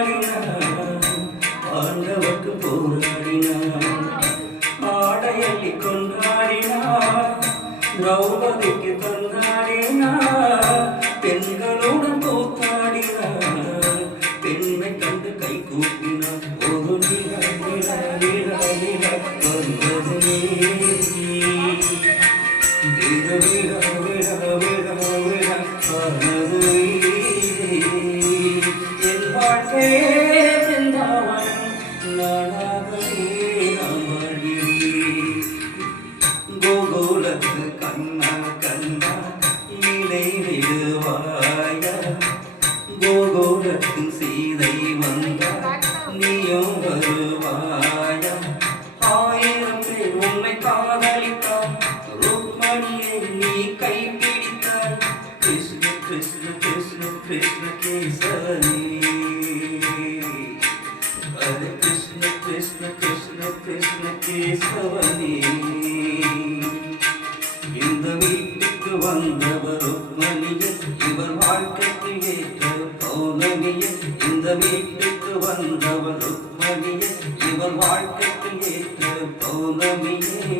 நீராடினான் ஆண்டவர்க்கு போராடினான் ஆடையள்ளி கொண்டாடினான் திரௌபதிக்கு தந்தாடினான் பெண்களுடன் கூத்தாடினான் பெண்ணை கண்டு கை கூப்பினான் ஒரு நிலா நிலா நிலா நிலா வந்தது விழா விழா விழா விழா விழா ஆனது என் வாழ்க்கை பிருந்தாவனம் நானாகவே நான் வாழ்கிறேன் கோகுலத்து கண்ணா கண்ணா நினைவிடுவாயா கோகுலத்தின் சீதை வந்தா நீயும் வருவாயா ஆயிரம் பேர் உன்னை காதலித்தான் ருக்மணியை நீ கைப்பிடித்தாய் கிருஷ்ண கிருஷ்ண கிருஷ்ண கிருஷ்ண கேசவனே ஹரே கிருஷ்ண கிருஷ்ண கிருஷ்ண கிருஷ்ண கேசவனே இந்த வீட்டுக்கு வந்தவர் ருக்மணியை இவர் வாழ்க்கைக்கு ஏற்ற பௌர்ணமியை இந்த வீட்டுக்கு வந்தவர் ருக்மணியை இவர் வாழ்க்கைக்கு ஏற்ற பௌர்ணமியே